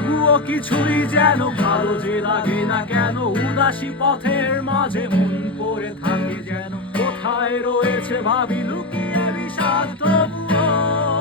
তবুও কিছুই যেন ভালো যে লাগে না কেন, উদাসী পথের মাঝে মন পড়ে থাকে যেন, কোথায় রয়েছে ভাবি লুকিয়ে বিষাদ তবুও